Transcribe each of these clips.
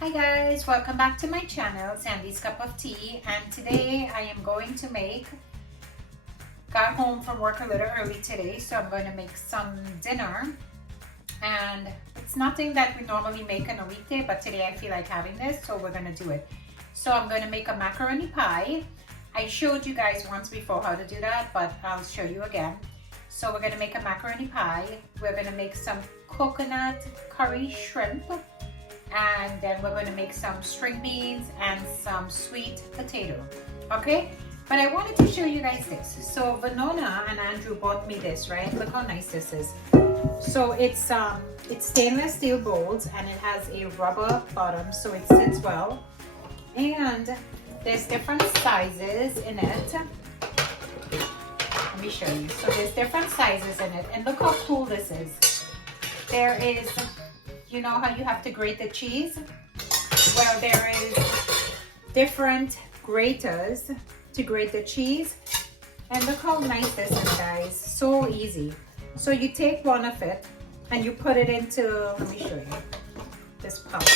Hi guys, welcome back to my channel, Sandy's Cup of Tea, and today I am going to got home from work a little early today, so I'm going to make some dinner. And it's nothing that we normally make on a weekday, but today I feel like having this, so we're going to do it. So I'm going to make a macaroni pie. I showed you guys once before how to do that, but I'll show you again. So we're going to make a macaroni pie. We're going to make some coconut curry shrimp. And then we're going to make some string beans and some sweet potato. Okay, but I wanted to show you guys this. So Vanona and Andrew bought me this, right? Look how nice this is. So it's stainless steel bowls, and it has a rubber bottom, so it sits well. And there's different sizes in it. Let me show you. So there's different sizes in it, and look how cool this is. There is, you know how you have to grate the cheese? Well, there is different graters to grate the cheese. And look how nice this is, guys. So easy. So you take one of it and you put it into, let me show you, this pouch.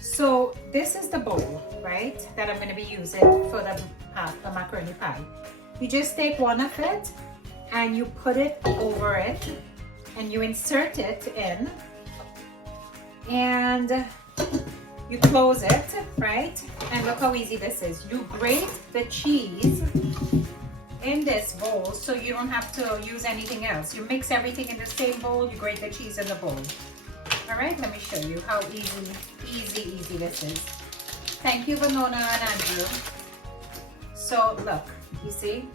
So this is the bowl, right, that I'm going to be using for the macaroni pie. You just take one of it and you put it over it and you insert it in. And you close it, right? And look how easy this is. You grate the cheese in this bowl so you don't have to use anything else. You mix everything in the same bowl, you grate the cheese in the bowl. All right, let me show you how easy this is. Thank you, Vanona and Andrew. So look, you see?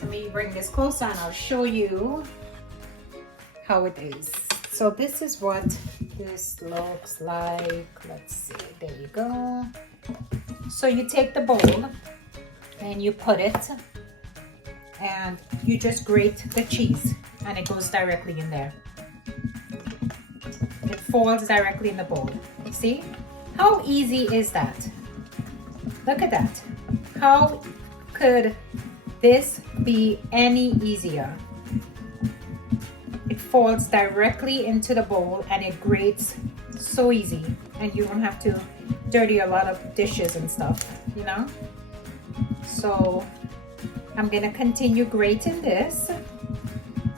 Let me bring this closer and I'll show you how it is. So this is what this looks like. Let's see, there you go. So you take the bowl and you put it and you just grate the cheese and it goes directly in there. It falls directly in the bowl. See? How easy is that? Look at that. How could this be any easier? It falls directly into the bowl and it grates so easy, and you don't have to dirty a lot of dishes and stuff, you know. So I'm gonna continue grating this.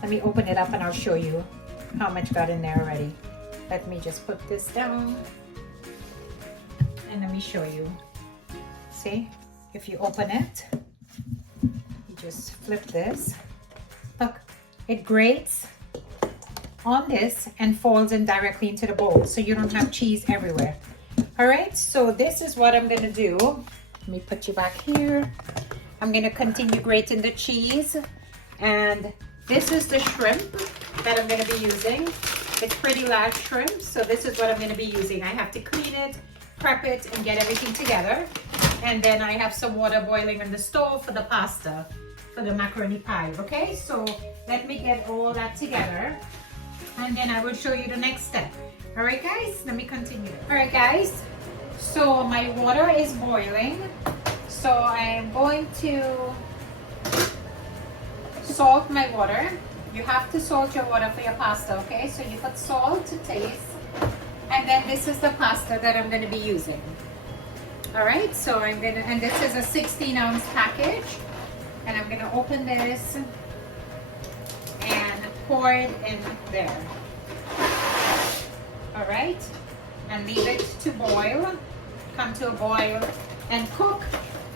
Let me open it up and I'll show you how much got in there already. Let me just put this down and let me show you. See, if you open it, you just flip this. Look, it grates on this and falls in directly into the bowl, so you don't have cheese everywhere. All right, so this is what I'm gonna do. Let me put you back here. I'm gonna continue grating the cheese, and this is the shrimp that I'm gonna be using. It's pretty large shrimp, so this is what I'm gonna be using. I have to clean it, prep it, and get everything together. And then I have some water boiling on the stove for the pasta, for the macaroni pie, okay? So let me get all that together, and then I will show you the next step. All right, guys, let me continue. All right, guys, so my water is boiling. So I am going to salt my water. You have to salt your water for your pasta, okay? So you put salt to taste. And then this is the pasta that I'm gonna be using. All right, so and this is a 16-ounce package. And I'm gonna open this and pour it in there. All right, and leave it to boil, come to a boil and cook.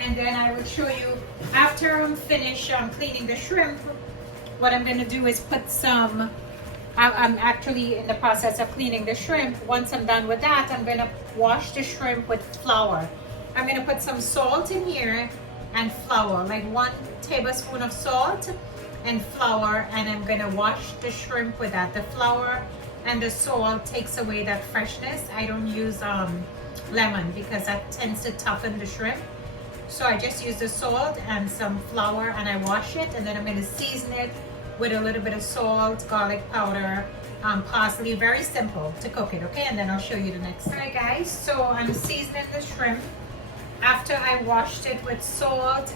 And then I will show you after I'm finished cleaning the shrimp. What I'm gonna do is put some, I'm actually in the process of cleaning the shrimp. Once I'm done with that, I'm gonna wash the shrimp with flour. I'm gonna put some salt in here and flour, like 1 tablespoon of salt and flour, and I'm gonna wash the shrimp with that. The flour and the salt takes away that freshness. I don't use lemon because that tends to toughen the shrimp. So I just use the salt and some flour, and I wash it, and then I'm gonna season it with a little bit of salt, garlic powder, parsley. Very simple to cook it, okay? And then I'll show you the next. All right, guys, so I'm seasoning the shrimp after I washed it with salt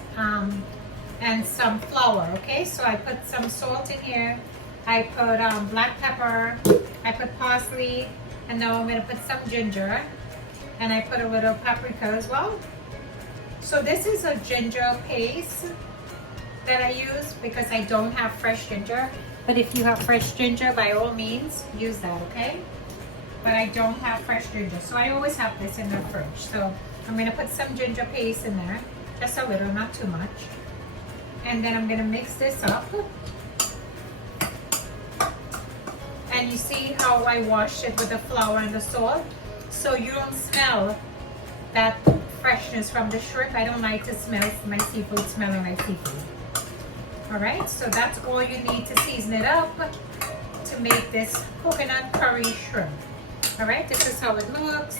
and some flour, okay? So I put some salt in here. I put black pepper, I put parsley, And now I'm going to put some ginger, and I put a little paprika as well. So this is a ginger paste that I use because I don't have fresh ginger. But if you have fresh ginger, by all means, use that, okay? But I don't have fresh ginger, so I always have this in the fridge. So I'm going to put some ginger paste in there, just a little, not too much. And then I'm going to mix this up. And you see how I washed it with the flour and the salt? So you don't smell that freshness from the shrimp. I don't like to smell my seafood smelling like seafood. All right, so that's all you need to season it up to make this coconut curry shrimp. All right, this is how it looks.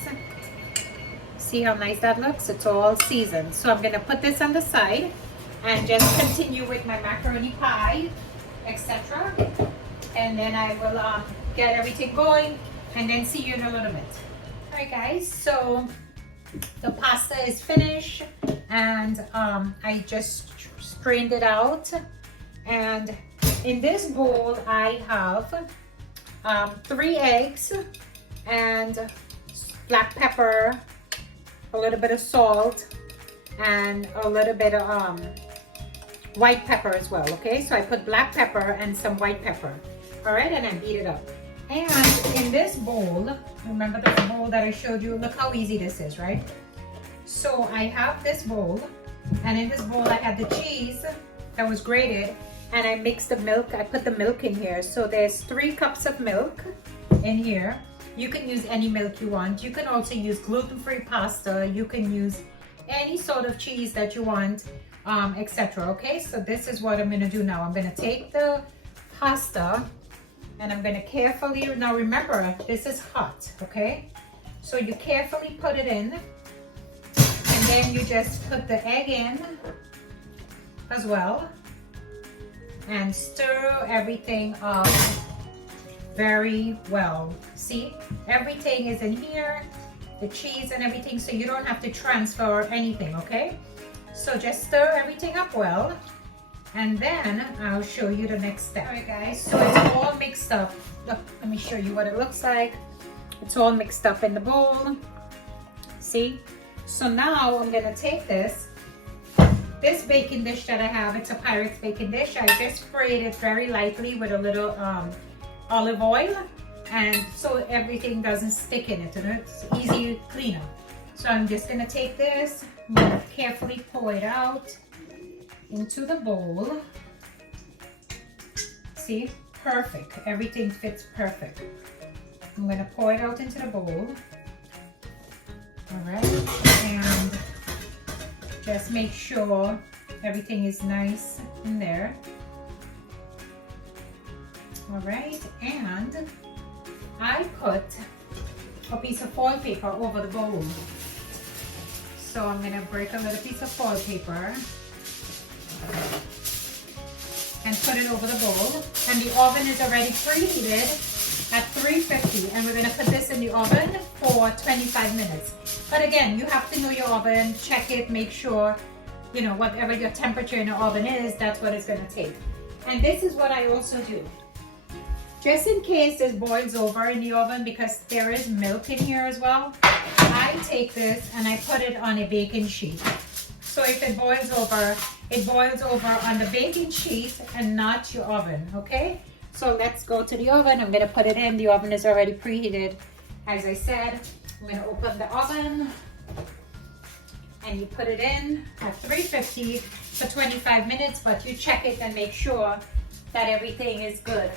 See how nice that looks? It's all seasoned. So I'm gonna put this on the side and just continue with my macaroni pie, etc. And then I will get everything going and then see you in a little bit. All right, guys, so the pasta is finished and I just strained it out. And in this bowl, I have 3 eggs and black pepper, a little bit of salt, and a little bit of white pepper as well, okay? So I put black pepper and some white pepper, all right? And I beat it up. And in this bowl, remember the bowl that I showed you? Look how easy this is, right? So I have this bowl, and in this bowl I had the cheese that was grated, and I mixed the milk. I put the milk in here. So there's 3 cups of milk in here. You can use any milk you want. You can also use gluten-free pasta. You can use any sort of cheese that you want, etc. Okay, so this is what I'm gonna do now. I'm gonna take the pasta and I'm gonna carefully, now remember, this is hot, okay? So you carefully put it in, and then you just put the egg in as well and stir everything up very well. See, everything is in here, the cheese and everything, so you don't have to transfer anything, okay? So just stir everything up well, and then I'll show you the next step. All right, guys, so it's all mixed up. Look, let me show you what it looks like. It's all mixed up in the bowl. See? So now I'm gonna take this baking dish that I have. It's a Pyrex baking dish. I just sprayed it very lightly with a little olive oil, and so everything doesn't stick in it, and it's easy cleaner. So I'm just gonna take this, I'm gonna carefully pour it out into the bowl. See, perfect, everything fits perfect. I'm gonna pour it out into the bowl. All right, and just make sure everything is nice in there. All right, and I put a piece of foil paper over the bowl. So I'm gonna break a little piece of foil paper and put it over the bowl. And the oven is already preheated at 350, and we're gonna put this in the oven for 25 minutes. But again, you have to know your oven, check it, make sure, you know, whatever your temperature in the oven is, that's what it's gonna take. And this is what I also do. Just in case this boils over in the oven, because there is milk in here as well, I take this and I put it on a baking sheet. So if it boils over on the baking sheet and not your oven, okay? So let's go to the oven. I'm gonna put it in. The oven is already preheated. As I said, I'm gonna open the oven and you put it in at 350 for 25 minutes, but you check it and make sure that everything is good.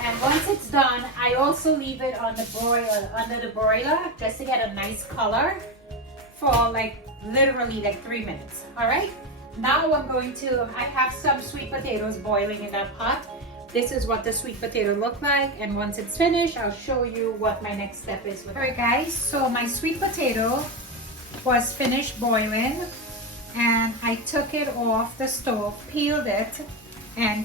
And once it's done, I also leave it on the broiler, under the broiler, just to get a nice color for like literally like 3 minutes. All right, now I have some sweet potatoes boiling in that pot. This is what the sweet potato look like, and once it's finished, I'll show you what my next step is with it. All right, guys, so my sweet potato was finished boiling, and I took it off the stove, peeled it, and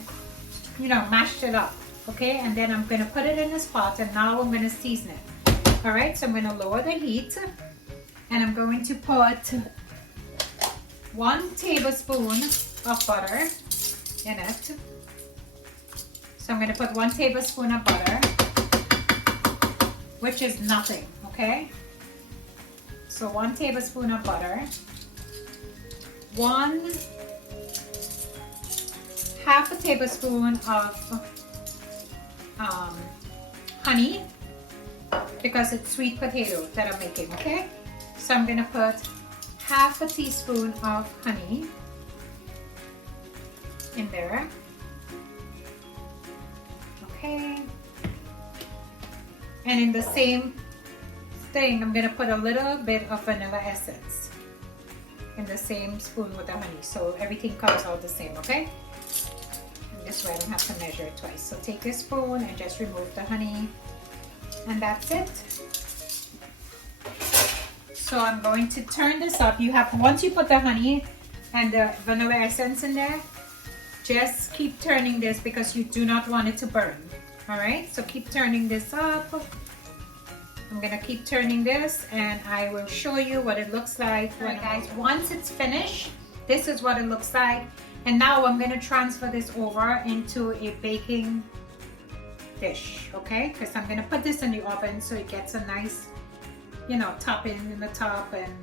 mashed it up. Okay, and then I'm gonna put it in this pot, and now I'm gonna season it. All right, so I'm gonna lower the heat, and I'm going to put 1 tablespoon of butter in it. So I'm gonna put 1 tablespoon of butter. which is nothing, okay? So 1 tablespoon of butter, 1/2 tablespoon of honey, because it's sweet potato that I'm making, okay? So I'm gonna put 1/2 teaspoon of honey in there. Okay. And in the same thing, I'm gonna put a little bit of vanilla essence in the same spoon with the honey, so everything comes out the same, okay? And this way I don't have to measure it twice. So take this spoon and just remove the honey, and that's it. So I'm going to turn this up. Once you put the honey and the vanilla essence in there, just keep turning this because you do not want it to burn. All right, so keep turning this up. I'm gonna keep turning this and I will show you what it looks like. All right, guys, once it's finished, this is what it looks like. And now I'm gonna transfer this over into a baking dish, okay? Because I'm gonna put this in the oven so it gets a nice, you know, topping in the top and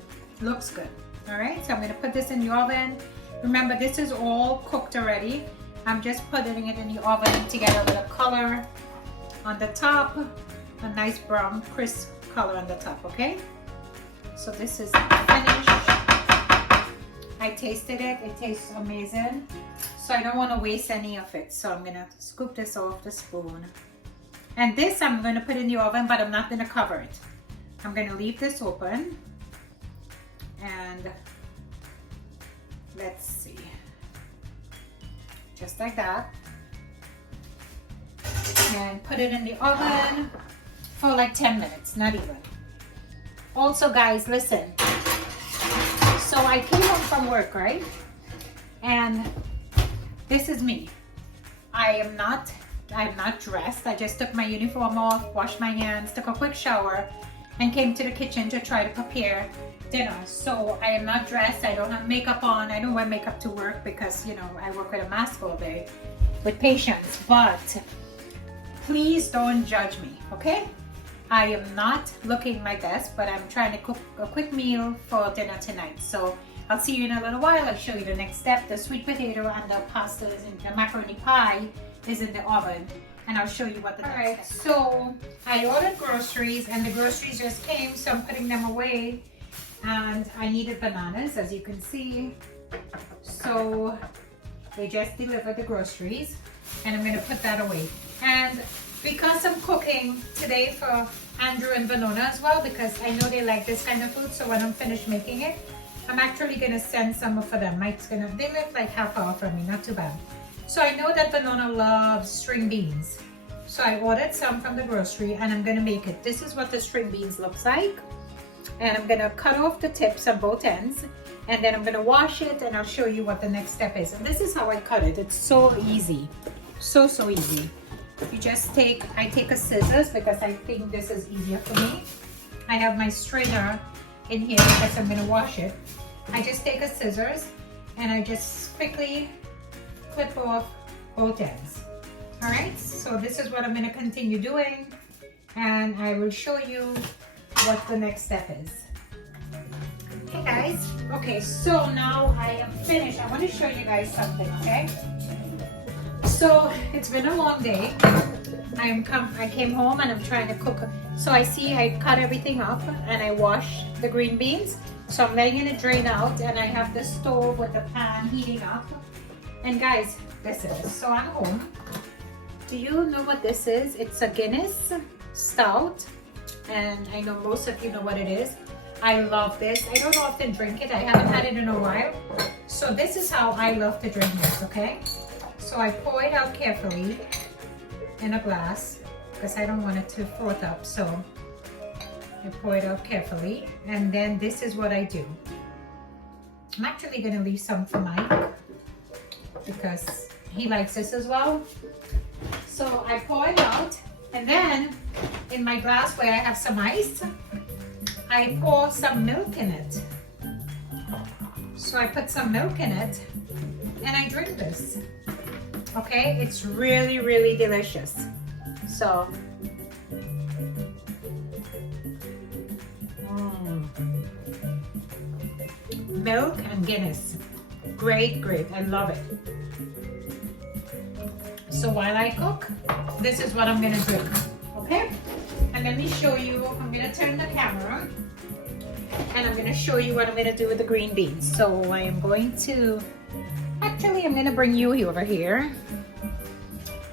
looks good. All right, so I'm gonna put this in the oven. Remember, this is all cooked already. I'm just putting it in the oven to get a little color on the top, a nice brown crisp color on the top, okay? So this is finished. I tasted it, it tastes amazing. So I don't want to waste any of it. So I'm gonna scoop this off the spoon. And this I'm gonna put in the oven, but I'm not gonna cover it. I'm gonna leave this open. And let's see. Just like that. And put it in the oven for like 10 minutes, not even. Also, guys, listen. So I came home from work, right? And this is me. I'm not dressed. I just took my uniform off, washed my hands, took a quick shower, and came to the kitchen to try to prepare dinner. So I am not dressed. I don't have makeup on. I don't wear makeup to work because, you know, I work with a mask all day with patients. But please don't judge me, okay? I am not looking my best, but I'm trying to cook a quick meal for dinner tonight. So I'll see you in a little while. I'll show you the next step. The sweet potato and the pasta is in the macaroni pie is in the oven. And I'll show you what the next step. So I ordered groceries and the groceries just came, so I'm putting them away. And I needed bananas, as you can see. So they just delivered the groceries and I'm gonna put that away. And because I'm cooking today for Andrew and Vanona as well, because I know they like this kind of food, so when I'm finished making it, I'm actually gonna send some for them. They live like half hour from me, not too bad. So I know that Vanona loves string beans. So I ordered some from the grocery and I'm gonna make it. This is what the string beans looks like. And I'm gonna cut off the tips on both ends and then I'm gonna wash it and I'll show you what the next step is. And this is how I cut it. It's so easy, so easy. You just I take a scissors because I think this is easier for me. I have my strainer in here because I'm gonna wash it. I just take a scissors and I just quickly clip off both ends. All right, so this is what I'm gonna continue doing and I will show you what the next step is. Hey guys, okay, so now I am finished. I want to show you guys something, okay? So it's been a long day. I came home and I'm trying to cook. So I cut everything up and I wash the green beans. So I'm letting it drain out and I have the stove with the pan heating up. And guys, so I'm home. Do you know what this is? It's a Guinness Stout. And I know most of you know what it is. I love this. I don't often drink it. I haven't had it in a while. So this is how I love to drink this, okay? So I pour it out carefully in a glass because I don't want it to froth up. So I pour it out carefully. And then this is what I do. I'm actually gonna leave some for Mike because he likes this as well. So I pour it out. And then in my glass where I have some ice, I pour some milk in it. So I put some milk in it and I drink this. Okay, it's really delicious. So milk and Guinness. Great, great. I love it. So while I cook, this is what I'm gonna do. Okay? And let me show you. I'm gonna turn the camera and I'm gonna show you what I'm gonna do with the green beans. So I am going to, actually I'm gonna bring you over here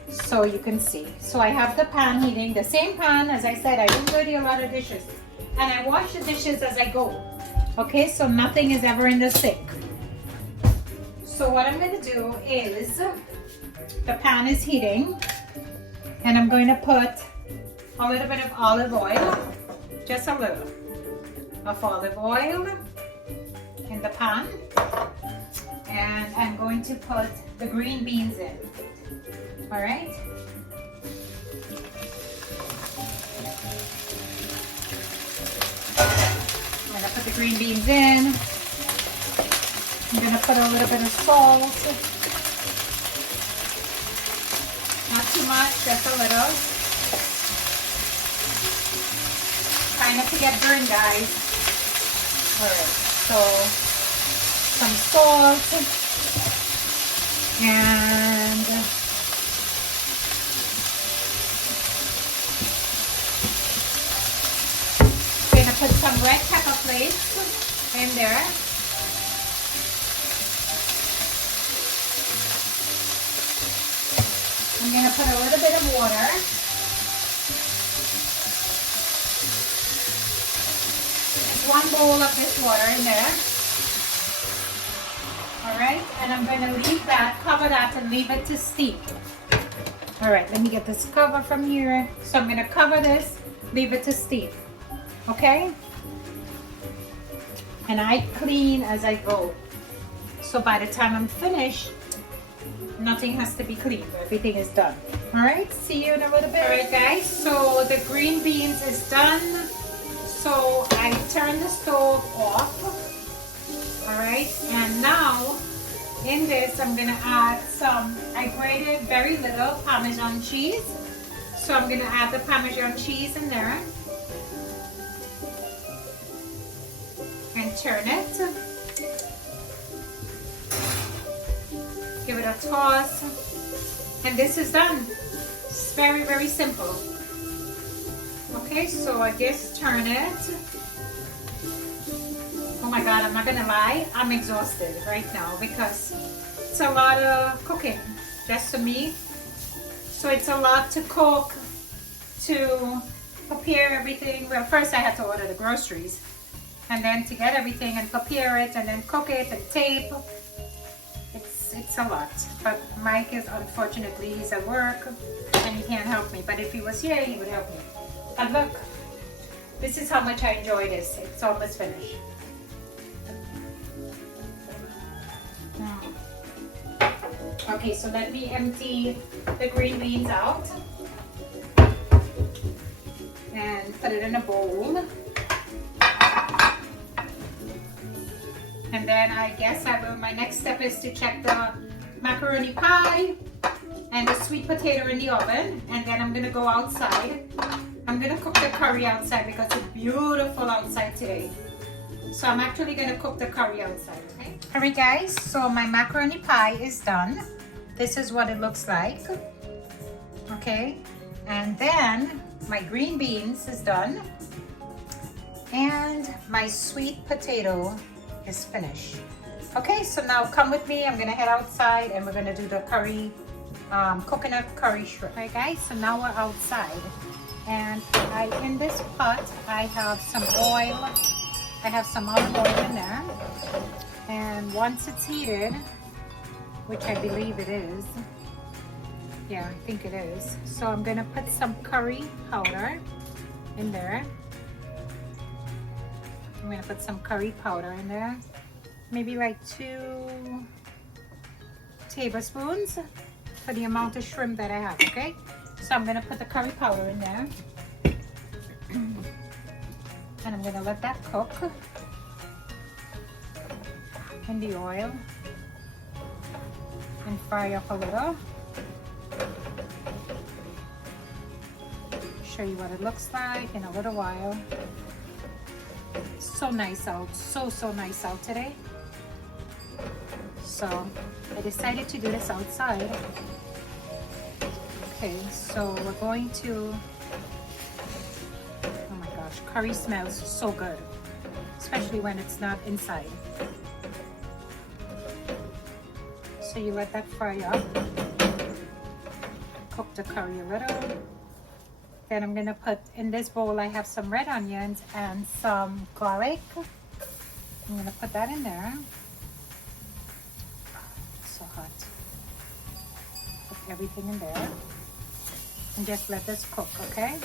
so you can see. So I have the pan heating, the same pan. As I said, I don't dirty a lot of dishes, and I wash the dishes as I go. Okay, so nothing is ever in the sink. So what I'm gonna do is, the pan is heating and I'm going to put a little bit of olive oil, just a little of olive oil in the pan, and I'm going to put the green beans in. All right. I'm gonna put the green beans in. I'm gonna put a little bit of salt. Not too much, just a little. Try not to get burned, guys. All right. So some salt and put some red pepper flakes in there. I'm going to put a little bit of water. One bowl of this water in there. Alright, and I'm going to leave that, cover that, and leave it to steep. Alright, let me get this cover from here. So I'm going to cover this, leave it to steep. Okay, and I clean as I go, so by the time I'm finished, nothing has to be cleaned. Everything is done. All right, see you in a little bit. All right, guys, so the green beans is done. So I turn the stove off. All right, and now in this I'm gonna add some, I grated very little Parmesan cheese, so I'm gonna add the Parmesan cheese in there and turn it. Give it a toss, and this is done. It's very, very simple. Okay, so I just turn it. Oh my God, I'm not gonna lie, I'm exhausted right now because it's a lot of cooking just for me. So it's a lot to cook, to prepare everything. Well, first I had to order the groceries, and then to get everything and prepare it and then cook it and tape. It's a lot. But Mike is, unfortunately, he's at work and he can't help me. But if he was here, he would help me. And look, this is how much I enjoy this. It's almost finished. Okay, so let me empty the green beans out and put it in a bowl. And then I guess I will, my next step is to check the macaroni pie and the sweet potato in the oven. And then I'm gonna go outside. I'm gonna cook the curry outside because it's beautiful outside today. So I'm actually gonna cook the curry outside, okay? All right, guys, so my macaroni pie is done. This is what it looks like, okay? And then my green beans is done. And my sweet potato is finished. Okay, so now come with me. I'm gonna head outside and we're gonna do the curry, coconut curry shrimp. All right, guys, so now we're outside. And in this pot, I have some oil. I have some olive oil in there. And once it's heated, which I believe it is, yeah, I think it is. So I'm gonna put some curry powder in there. I'm gonna put some curry powder in there. Maybe like 2 tablespoons for the amount of shrimp that I have, okay? So I'm gonna put the curry powder in there. And I'm gonna let that cook in the oil and fry up a little. Show you what it looks like in a little while. So nice out, so nice out today. so I decided to do this outside. Okay, so we're going to, oh my gosh, curry smells so good, especially when it's not inside. So you let that fry up. Cook the curry a little. Then I'm gonna put, in this bowl I have some red onions and some garlic. I'm gonna put that in there. It's so hot. Put everything in there. And just let this cook, okay?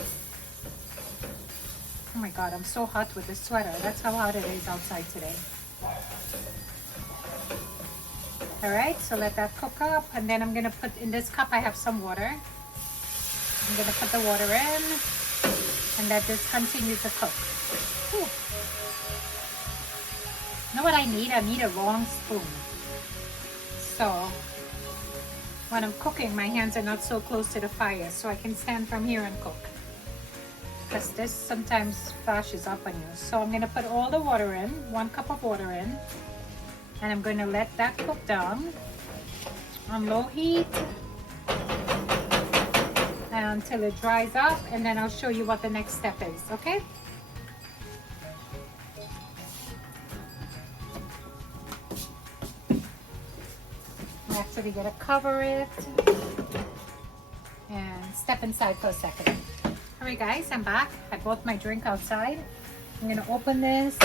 Oh my God, I'm so hot with this sweater. That's how hot it is outside today. All right, so let that cook up. And then I'm gonna put, in this cup I have some water. I'm gonna put the water in and let this continue to cook. Whew. You know what I need? I need a long spoon. So when I'm cooking, my hands are not so close to the fire, so I can stand from here and cook. Because this sometimes flashes up on you. So I'm gonna put all the water in, 1 cup of water in, and I'm gonna let that cook down on low heat until it dries up, and then I'll show you what the next step is, okay? I'm actually gonna cover it and step inside for a second. All right guys, I'm back. I bought my drink outside. I'm gonna open this.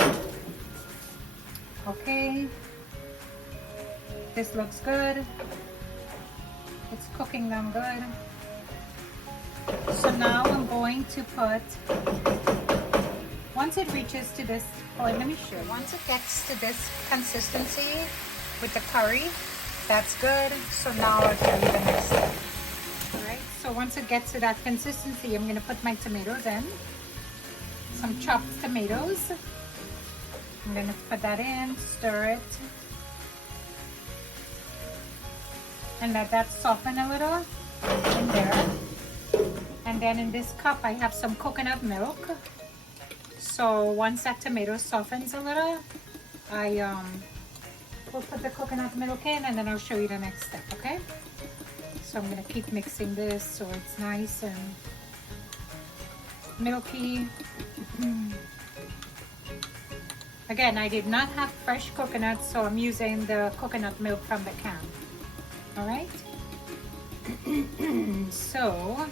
Okay, this looks good. It's cooking down good. So now I'm going to put, once it reaches to this, let me show you. Once it gets to this consistency with the curry, that's good. So now I'll tell you the next step. All right, so once it gets to that consistency, I'm gonna put my tomatoes in. Some chopped tomatoes. I'm gonna put that in, stir it. And let that soften a little in there. And then in this cup, I have some coconut milk. So once that tomato softens a little, I will put the coconut milk in, and then I'll show you the next step, okay? So I'm gonna keep mixing this so it's nice and milky. Again, I did not have fresh coconut, so I'm using the coconut milk from the can. All right? So,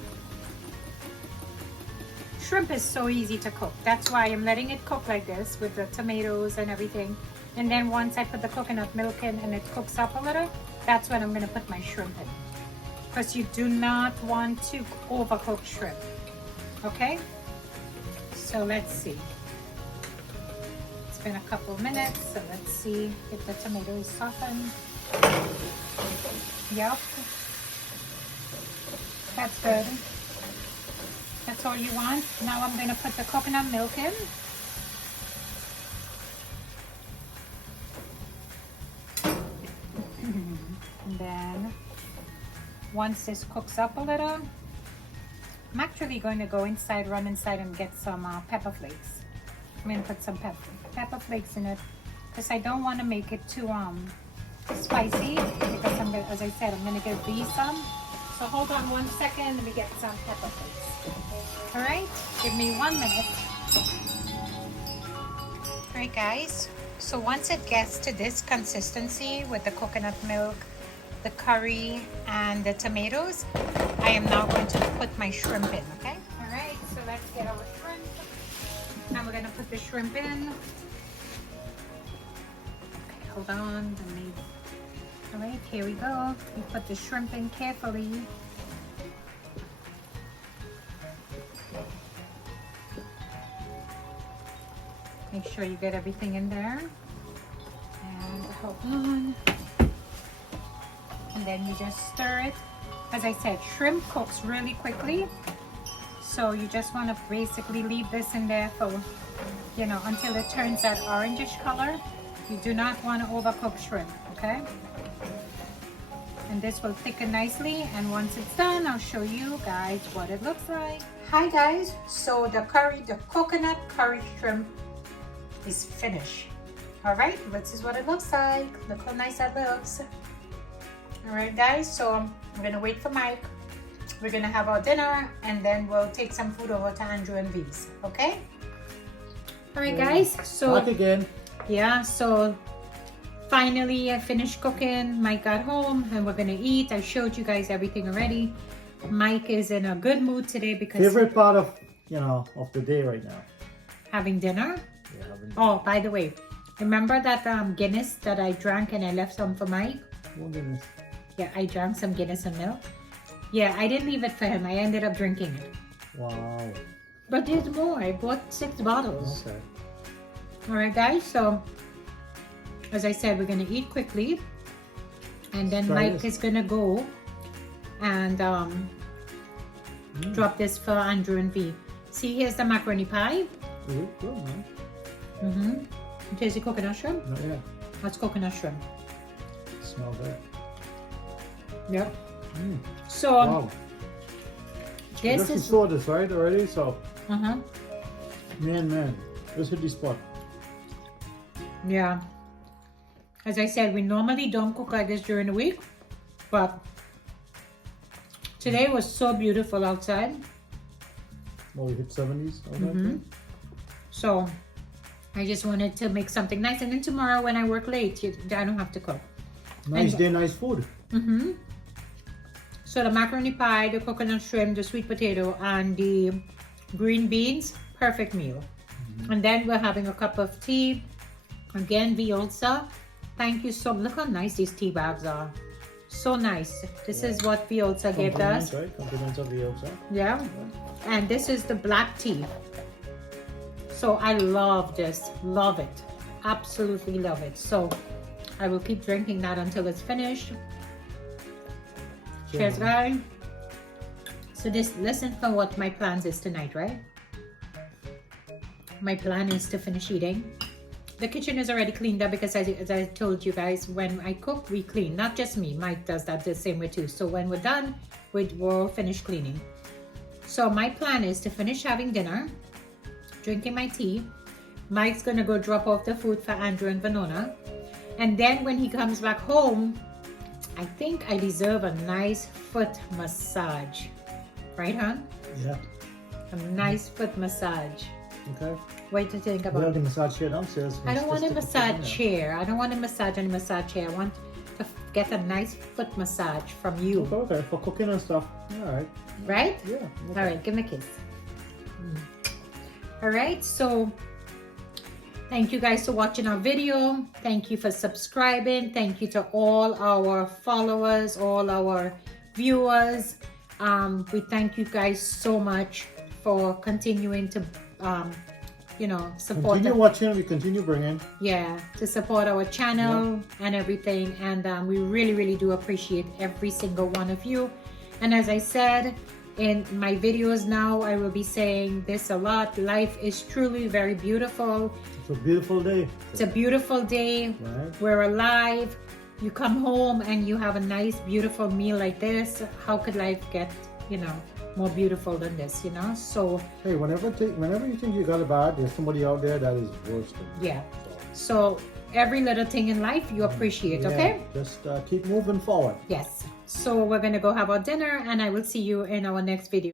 shrimp is so easy to cook. That's why I'm letting it cook like this with the tomatoes and everything. And then once I put the coconut milk in and it cooks up a little, that's when I'm gonna put my shrimp in. Because you do not want to overcook shrimp, okay? So let's see. It's been a couple minutes, so let's see if the tomato is softened. Yep, that's good. That's all you want. Now I'm gonna put the coconut milk in. And then once this cooks up a little, I'm actually going to go inside, run inside and get some pepper flakes. I'm going to put some pepper flakes in it because I don't want to make it too spicy, because I'm gonna, as I said, I'm going to give these some. So hold on 1 second, let me get some pepper flakes. All right, give me 1 minute. All right guys, so once it gets to this consistency with the coconut milk, the curry and the tomatoes, I am now going to put my shrimp in, okay? All right, so let's get our shrimp. Now we're gonna put the shrimp in. Okay, hold on, let me, all right, here we go. We put the shrimp in carefully. Make sure you get everything in there. And hold on. And then you just stir it. As I said, shrimp cooks really quickly. So you just want to basically leave this in there for, you know, until it turns that orangish color. You do not want to overcook shrimp, okay? And this will thicken nicely. And once it's done, I'll show you guys what it looks like. Hi guys, so the coconut curry shrimp is finished. All right, this is what it looks like. Look how nice that looks. All right, guys, so I'm gonna wait for Mike. We're gonna have our dinner and then we'll take some food over to Andrew and V's, okay? All right, guys, so back again. yeah, so finally I finished cooking. Mike got home and we're gonna eat. I showed you guys everything already. Mike is in a good mood today because Favorite part of, you know, of the day right now. having dinner. Yeah, Oh, by the way, remember that Guinness that I drank and I left some for Mike? oh goodness. Yeah, I drank some Guinness and milk. Yeah, I didn't leave it for him. I ended up drinking it. Wow. But there's more. I bought 6 bottles. Okay. All right, guys. So, as I said, we're going to eat quickly. And then Mike is going to go and drop this for Andrew and V. See, here's the macaroni pie. Good, man. Mm-hmm. Here's the coconut shrimp. Not yet. That's coconut shrimp. Smell that. Yep. Mm. So, Wow. this is... saw this, right, already? So, Uh-huh. man, let's hit the spot. Yeah. As I said, we normally don't cook like this during the week, but today was so beautiful outside. Well, we hit 70s. So I just wanted to make something nice. And then tomorrow when I work late, I don't have to cook. Nice day, nice food. So the macaroni pie, the coconut shrimp, the sweet potato, and the green beans, perfect meal. And then we're having a cup of tea. Again, Viosa. Thank you so much. Look how nice these tea bags are. So nice. This is what Viosa gave us. Right? Compliments of Viosa. Yeah. And this is the black tea. So I love this. Love it. Absolutely love it. So I will keep drinking that until it's finished. Cheers, guys. So listen for what my plans is tonight, right? My plan is to finish eating. The kitchen is already cleaned up because as I told you guys, when I cook, we clean. Not just me. Mike does that the same way too. So when we're done, we'll finish cleaning. So my plan is to finish having dinner, drinking my tea. Mike's gonna go drop off the food for Andrew and Vanona. And then when he comes back home, I think I deserve a nice foot massage. Right, hon? Yeah. A nice foot massage. Okay. Wait to think We about have it. the massage chair downstairs. I don't want a massage chair. I don't want a massage on a massage chair. I want to get a nice foot massage from you. Okay, for cooking and stuff. All right. Right? Yeah. Okay. All right, give me a kiss. All right, so thank you guys for watching our video. Thank you for subscribing. Thank you to all our followers, all our viewers. We thank you guys so much for continuing to support. Continue watching. We continue bringing. Yeah, to support our channel and everything. And we really do appreciate every single one of you. And as I said in my videos now, I will be saying this a lot. Life is truly very beautiful. It's a beautiful day. It's a beautiful day. Right. We're alive. You come home and you have a nice, beautiful meal like this. How could life get, more beautiful than this, So, Hey, whenever you think you got it bad, there's somebody out there that is worse than you. yeah. So, every little thing in life you appreciate, okay? Just keep moving forward. Yes. So, we're going to go have our dinner and I will see you in our next video.